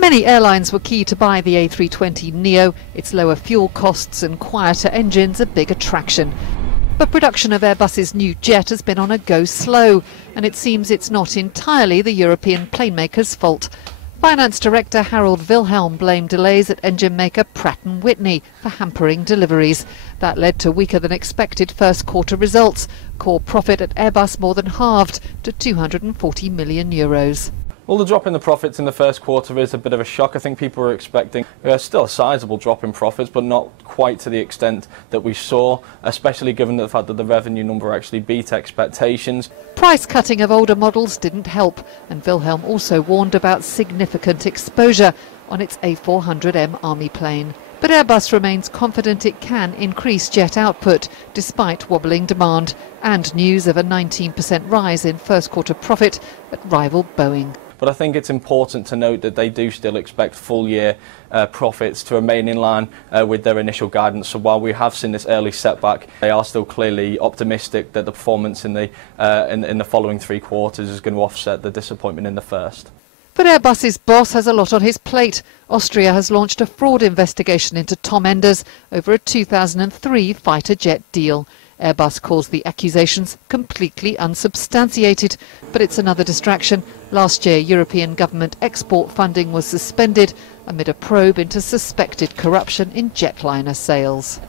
Many airlines were key to buy the A320neo. Its lower fuel costs and quieter engines a big attraction. But production of Airbus's new jet has been on a go slow, and it seems it's not entirely the European plane maker's fault. Finance Director Harold Wilhelm blamed delays at engine maker Pratt & Whitney for hampering deliveries. That led to weaker than expected first quarter results. Core profit at Airbus more than halved to €240 million. Well, the drop in the profits in the first quarter is a bit of a shock. I think people were expecting still a sizable drop in profits, but not quite to the extent that we saw, especially given the fact that the revenue number actually beat expectations. Price cutting of older models didn't help, and Wilhelm also warned about significant exposure on its A400M Army plane. But Airbus remains confident it can increase jet output despite wobbling demand and news of a 19% rise in first quarter profit at rival Boeing. But I think it's important to note that they do still expect full year profits to remain in line with their initial guidance. So while we have seen this early setback, they are still clearly optimistic that the performance in the following three quarters is going to offset the disappointment in the first. But Airbus's boss has a lot on his plate. Austria has launched a fraud investigation into Tom Enders over a 2003 fighter jet deal. Airbus calls the accusations completely unsubstantiated, but it's another distraction. Last year, European government export funding was suspended amid a probe into suspected corruption in jetliner sales.